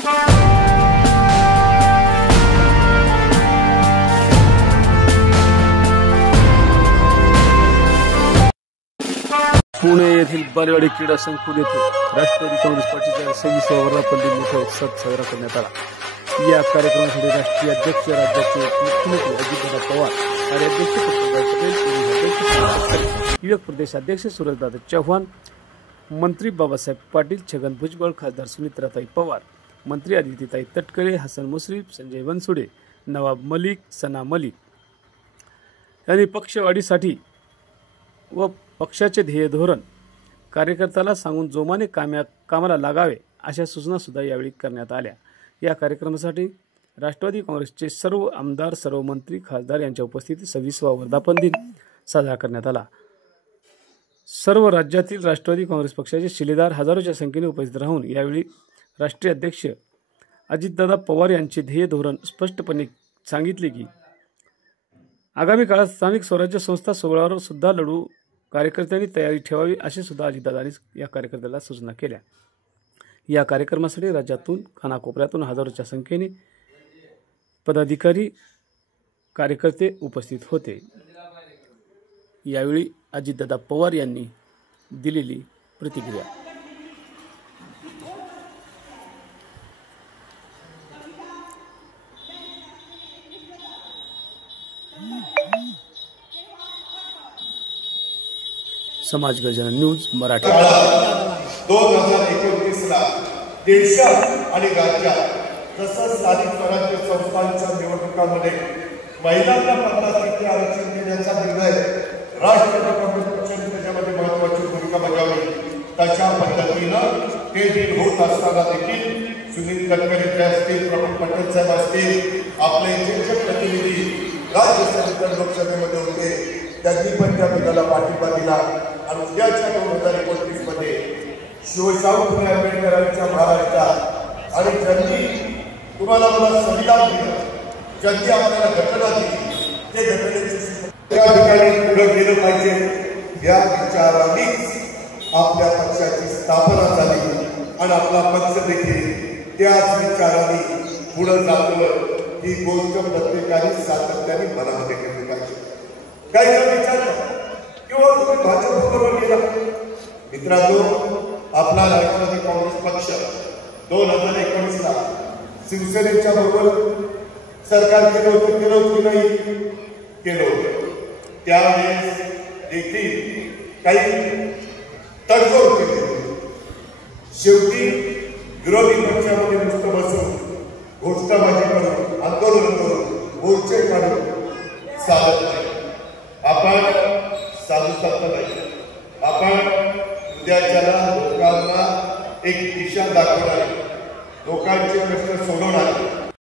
पुणे येथील बालेवाडी क्रीडा संकुल येथे राष्ट्रवादी काँग्रेस पार्टीच्या 26व्या वर्धापन मोठा उत्सव साजरा करण्यात आला। या कार्यक्रमासाठी राष्ट्रीय अध्यक्ष राज्याचे मुख्यमंत्री अजितदादा पवार, कार्याध्यक्ष युवक प्रदेशाध्यक्ष सूरजदादा चव्हाण, मंत्री बाबासाहेब पाटील, छगन भुजबळ, खासदार सुनीत्राताई पवार, मंत्री आदित्यताई तटकरे, हसन मुश्रीफ, संजय बनसोडे, नवाब मलिक, सना मलिक यांनी पक्षवाढीसाठी व पक्षाचे ध्येय धोरण कार्यकर्त्याला सांगून जोमाने कामाला लागावे अशा सूचना सुद्धा यावेळी करण्यात आल्या। या कार्यक्रमासाठी राष्ट्रवादी काँग्रेसचे सर्व आमदार, सर्व मंत्री, खासदार यांच्या उपस्थितीत 26वा वर्धापन दिन साजरा करण्यात आला। सर्व राज्यातील राष्ट्रवादी काँग्रेस पक्षाचे शिलेदार हजारोच्या संख्येने उपस्थित राहून यावेळी राष्ट्रीय अध्यक्ष अजितदादा पवार यांचे ध्येय धोरण स्पष्टपणे सांगितले की आगामी काळात स्थानिक स्वराज्य संस्था सोहळ्यावर सुद्धा लढू कार्यकर्त्यांनी तयारी ठेवावी असे सुद्धा अजितदादांनी या कार्यकर्त्याला सूचना केल्या। या कार्यक्रमासाठी राज्यातून कानाकोपऱ्यातून हजारोच्या संख्येने पदाधिकारी, कार्यकर्ते उपस्थित होते। यावेळी अजितदादा पवार यांनी दिलेली प्रतिक्रिया। समाज गर्जना न्यूज मराठी। 2029 ला देशात आणि राज्यात तसंच स्थानिक स्वराज्य संस्थांच्या निवडणुकांमध्ये महिलांना 50% आरक्षण देण्याचा निर्णय राष्ट्रवादी काँग्रेस पक्षाने त्याच्यामध्ये महत्त्वाची भूमिका बजावली। तशा पद्धतीनं ते दिन होत असताना देखील सुनील तटकरे असतील, प्रमोद पटेल साहेब असतील, आपले जे प्रतिनिधी राज्यसभेच्या लोकसभेमध्ये होते त्यांनी पण त्या बिलाला पाठिंबा दिला आणि उद्याच्या 2029 मध्ये शिवशाहू फुले आंबेडकरांच्या महाराष्ट्रात आणि ज्यांनी तुम्हाला मला संविधान दिलं, ज्यांनी आपल्याला घटना दिली, ते घटनेची त्या ठिकाणी पुढे गेलं पाहिजे या विचारानेच आपल्या पक्षाची स्थापना झाली आणि आपला पक्ष देखील त्याच विचाराने पुढे जातो। ही गोष्ट प्रत्येकाने सातत्याने मनामध्ये ठेवली पाहिजे। काही जण विचारतात किंवा तुम्ही भाजपबरोबर गेला। मित्रांनो, आपला राष्ट्रवादी काँग्रेस पक्ष 2019 ला शिवसेनेच्या बरोबर सरकार केलं होतं की नाही? केलं होतं। त्यावेळेस देखील काही तडजोड केली होती। शेवटी विरोधी पक्षामध्ये नुसतं बसून घोषणाबाजी करून, आंदोलन करून, मोर्चे काढून चालत नाही। आपण साधू संत नाही, आपण उद्याच्याला लोकांना एक दिशा दाखवणारे, लोकांचे प्रश्न सोडवणारे